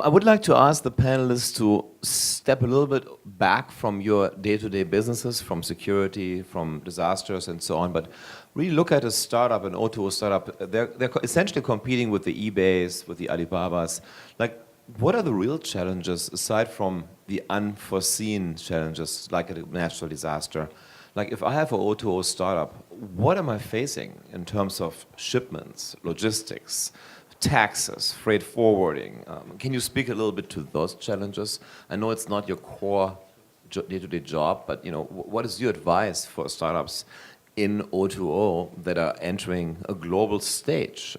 I would like to ask the panelists to step a little bit back from your day-to-day businesses, from security, from disasters and so on, but really look at a startup, an O2O startup. They're essentially competing with the eBays, with the Alibabas. Like, what are the real challenges aside from the unforeseen challenges, like a natural disaster? Like, if I have an O2O startup, what am I facing in terms of shipments, logistics, taxes, freight forwarding? Can you speak a little bit to those challenges? I know it's not your core day-to-day job, but what is your advice for startups in O2O that are entering a global stage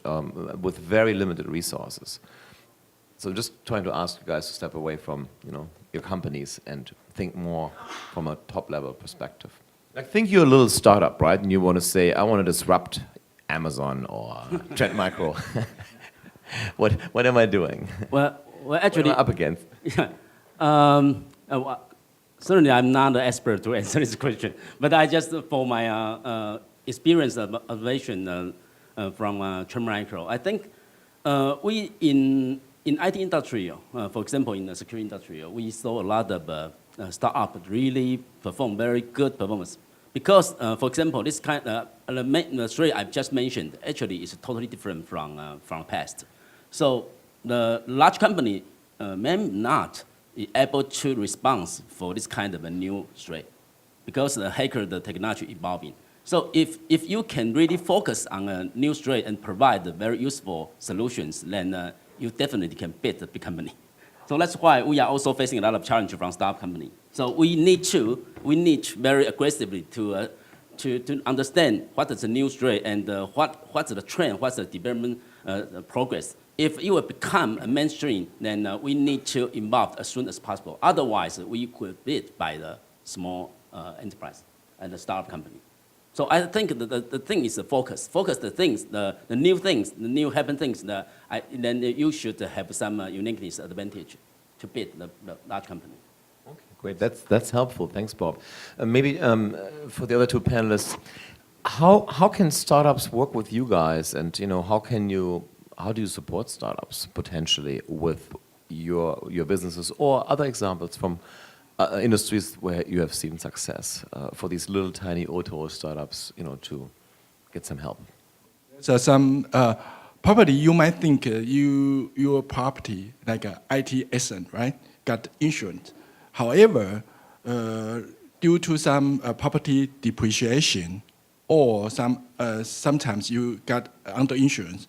with very limited resources? So just trying to ask you guys to step away from your companies and think more from a top-level perspective. Like, think you're a little startup, right? And you want to say, I want to disrupt Amazon or Trend Micro. What am I doing? Well, actually, what am I up against? Certainly, I'm not an expert to answer this question, but I just, for my experience of observation from Trend Micro, I think we in IT industry, for example, in the security industry, we saw a lot of startups really perform very good performance. Because, for example, this kind of the story I've just mentioned actually is totally different from past. So the large company may not be able to respond for this kind of a new threat because the technology evolving. So if you can really focus on a new threat and provide very useful solutions, then you definitely can beat the big company. So that's why we are also facing a lot of challenge from startup company. So we need very aggressively to understand what is the new threat and what's the trend, what's the development progress. If it will become a mainstream, then we need to involve as soon as possible. Otherwise, we could beat by the small enterprise and the startup company. So I think the thing is the focus. Focus the things, the new things, the new happen things. Then you should have some uniqueness advantage to beat the large company. Okay, great. That's helpful. Thanks, Bob. Maybe for the other two panelists, how can startups work with you guys, and how do you support startups potentially with your businesses or other examples from industries where you have seen success for these little tiny O2O startups, to get some help? So some property, you might think your property, like a IT asset, right, got insurance. However, due to some property depreciation or sometimes you got under insurance,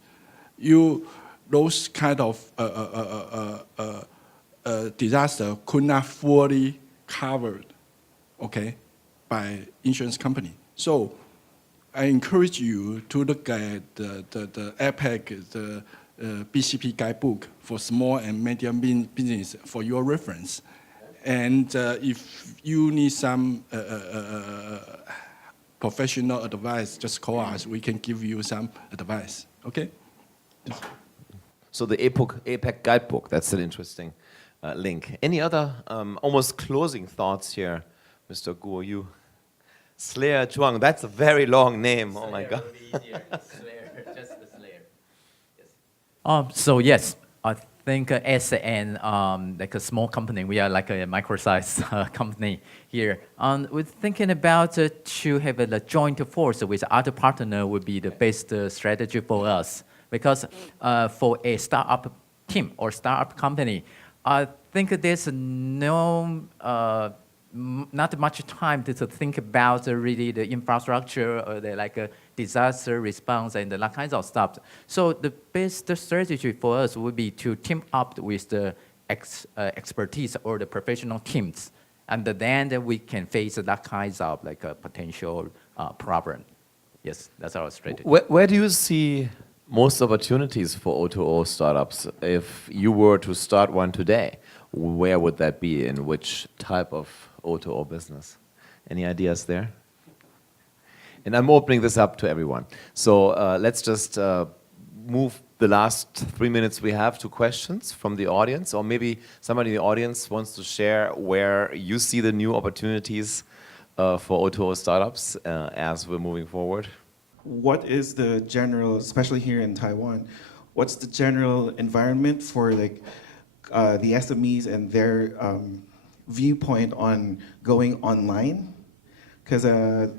those kind of disaster could not fully covered, okay, by insurance company. So I encourage you to look at the APEC, the BCP guidebook for small and medium business for your reference. And if you need some professional advice, just call us. We can give you some advice, okay? So the APEC guidebook, that's an interesting link. Any other almost closing thoughts here, Mr. Guo Yu? Slayer Chuang, that's a very long name. Slayer, oh my God. Slayer, just the Slayer. Yes. So yes, I think as like a small company, we are like a micro-sized company here. We're thinking about to have a joint force with other partner would be the best strategy for us. Because for a startup team or startup company, I think there's not much time to think about really the infrastructure or the disaster response and that kinds of stuff. So the best strategy for us would be to team up with the expertise or the professional teams, and then we can face that kinds of a potential problem. Yes, that's our strategy. Where do you see most opportunities for O2O startups? If you were to start one today, where would that be? In which type of O2O business? Any ideas there? And I'm opening this up to everyone. So let's just move the last 3 minutes we have to questions from the audience, or maybe somebody in the audience wants to share where you see the new opportunities for O2O startups as we're moving forward. What is the general, especially here in Taiwan, what's the general environment for the SMEs and their viewpoint on going online. Because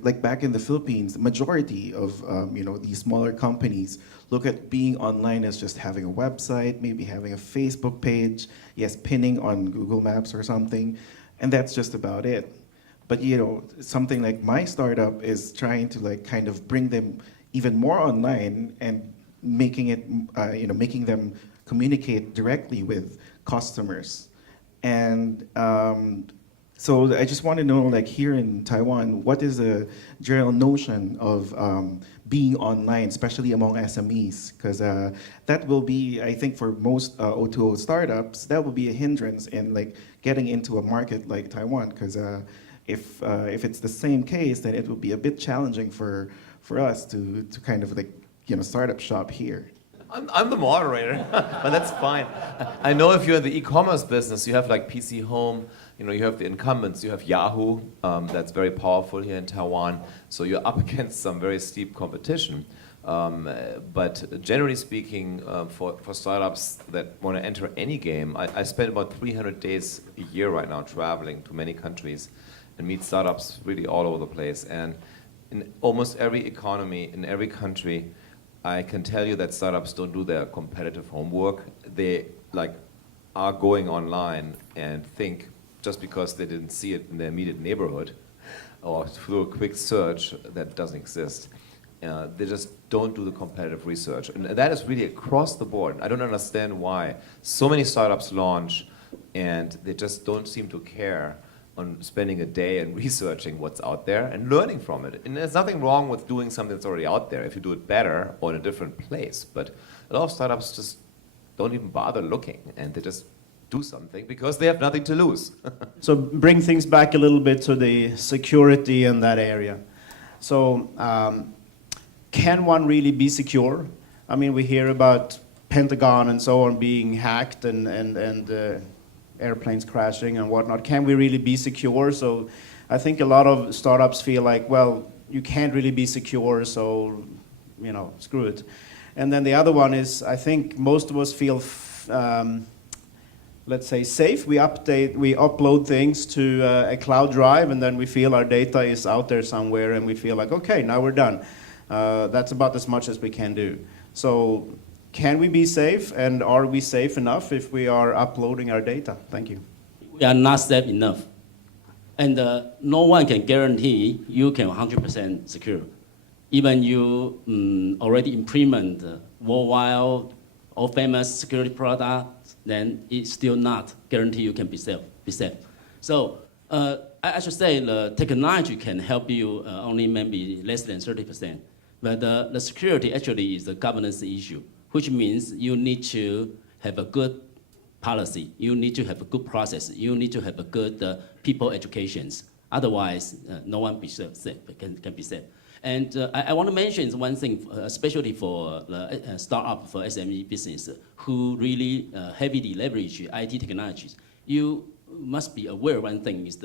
like back in the Philippines, the majority of these smaller companies look at being online as just having a website, maybe having a Facebook page, yes, pinning on Google Maps or something, and that's just about it. But something like my startup is trying to like kind of bring them even more online and making it, making them communicate directly with customers. And so I just want to know, like here in Taiwan, what is the general notion of being online, especially among SMEs? Because that will be, I think, for most O2O startups, that will be a hindrance in like getting into a market like Taiwan. Because if it's the same case, then it will be a bit challenging for us to kind of like start up shop here. I'm the moderator, but that's fine. I know if you're in the e-commerce business, you have like PC Home, you have the incumbents, you have Yahoo, that's very powerful here in Taiwan, so you're up against some very steep competition. But generally speaking, for startups that want to enter any game, I spend about 300 days a year right now traveling to many countries and meet startups really all over the place. And in almost every economy, in every country, I can tell you that startups don't do their competitive homework. They are going online and think just because they didn't see it in their immediate neighborhood or through a quick search that doesn't exist. They just don't do the competitive research. And that is really across the board. I don't understand why so many startups launch and they just don't seem to care on spending a day and researching what's out there and learning from it. And there's nothing wrong with doing something that's already out there if you do it better or in a different place. But a lot of startups just don't even bother looking, and they just do something because they have nothing to lose. So bring things back a little bit to the security in that area. So can one really be secure? I mean, we hear about Pentagon and so on being hacked and airplanes crashing and whatnot. Can we really be secure? So I think a lot of startups feel like, well, you can't really be secure, so screw it. And then the other one is, I think most of us feel, let's say, safe. We upload things to a cloud drive, and then we feel our data is out there somewhere, and we feel like, okay, now we're done. That's about as much as we can do. So can we be safe, and are we safe enough if we are uploading our data? Thank you. We are not safe enough. And no one can guarantee you can 100% secure. Even you already implement worldwide or famous security products, then it's still not guarantee you can be safe. So I should say the technology can help you only maybe less than 30%. But the security actually is a governance issue, which means you need to have a good policy, you need to have a good process, you need to have a good people educations. Otherwise, no one can be safe. And I want to mention one thing, especially for the startup, for SME business, who really heavily leverage IT technologies. You must be aware one thing is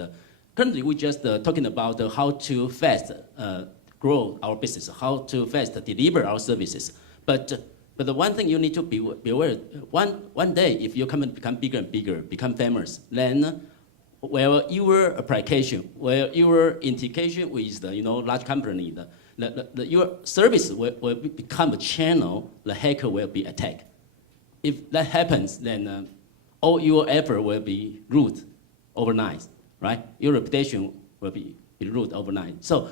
currently we're just talking about how to fast grow our business, how to fast deliver our services. But the one thing you need to be aware, one day if your company become bigger and bigger, become famous, then where your application, where your integration with the large company, your service will become a channel, the hacker will be attacked. If that happens, then all your effort will be ruined overnight, right? Your reputation will be ruined overnight. So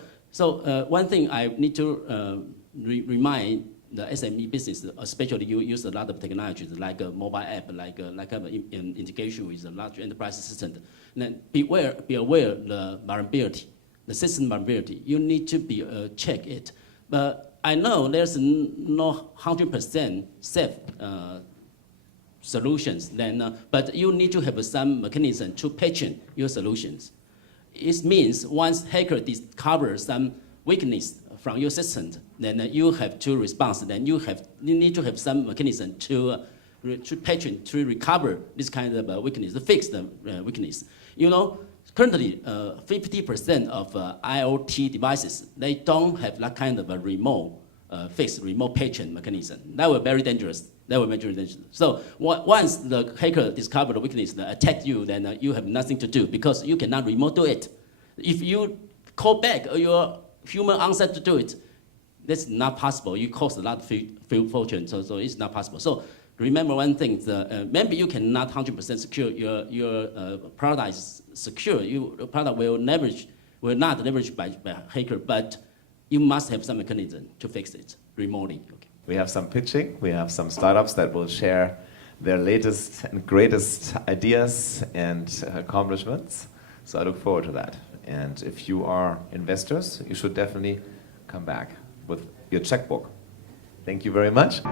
one thing I need to remind the SME business, especially you use a lot of technologies like a mobile app, like an integration with a large enterprise system. Then be aware the vulnerability, the system vulnerability. You need to check it. But I know there's no 100% safe solutions. But you need to have some mechanism to patch your solutions. It means once hacker discovers some weakness from your system, then you have to respond. Then you need to have some mechanism to patch to recover this kind of weakness, to fix the weakness. Currently, 50% of IoT devices, they don't have that kind of a remote fix remote patient mechanism. That was very dangerous. That was very dangerous. So once the hacker discovered the weakness, attacked you, then you have nothing to do because you cannot remote do it. If you call back your human answer to do it, that's not possible. You cost a lot of fortune, so it's not possible. So remember one thing, maybe you cannot 100% secure your product is secure. Your product will not leveraged by hacker, but you must have some mechanism to fix it remotely. Okay. We have some pitching. We have some startups that will share their latest and greatest ideas and accomplishments. So I look forward to that. And if you are investors, you should definitely come back with your checkbook. Thank you very much.